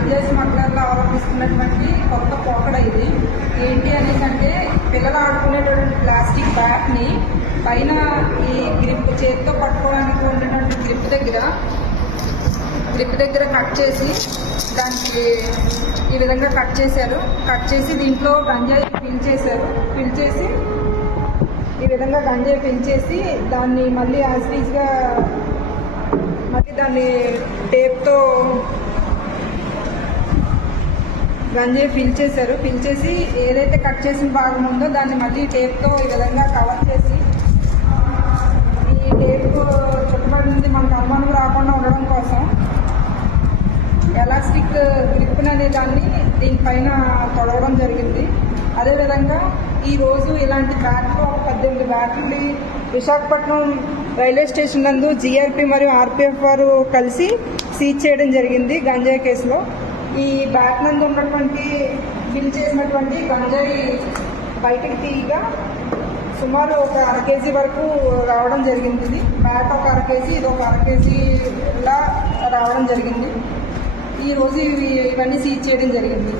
గంజాయి స్మగ్లర్లు అవలంబిస్తున్నటువంటి కొత్త పోకడ ఇది. ఏంటి అనేసి అంటే పిల్లలు ఆడుకునేటువంటి ప్లాస్టిక్ బ్యాట్ని పైన ఈ గ్రిప్ చేతితో పట్టుకోవడానికి ఉన్నటువంటి గ్రిప్ దగ్గర కట్ చేసి దానికి ఈ విధంగా కట్ చేసి దీంట్లో గంజాయి ఫిల్ చేసి ఈ విధంగా గంజాయి ఫిల్ చేసి దాన్ని మళ్ళీ యాజ్గా మళ్ళీ దాన్ని టేప్తో గంజాయి ఫిల్ చేసి ఏదైతే కట్ చేసిన భాగం ఉందో దాన్ని మళ్ళీ టేప్తో ఈ విధంగా కవర్ చేసి ఈ టేప్ చుట్టుపక్కల నుంచి మనకు అనుమానం రాకుండా ఉండడం కోసం ఎలాస్టిక్ గ్రిప్ అనే దాన్ని దీనిపైన తొడవడం జరిగింది. అదేవిధంగా ఈరోజు ఇలాంటి బ్యాట్లు 18 బ్యాట్లు విశాఖపట్నం రైల్వే స్టేషన్ నందు జీఆర్పీ మరియు ఆర్పీఎఫ్ వారు కలిసి సీజ్ చేయడం జరిగింది గంజాయి కేసులో. ఈ బ్యాట్ నందు ఉన్నటువంటి ఫిల్ చేసినటువంటి గంజాయి బయటకు తీయగా సుమారు ఒక 1/2 కేజీ వరకు రావడం జరిగింది. ఇది బ్యాట్ ఒక 1/2 కేజీ, ఇది ఒక 1/2 కేజీలా రావడం జరిగింది. ఈరోజు ఇవన్నీ సీజ్ చేయడం జరిగింది.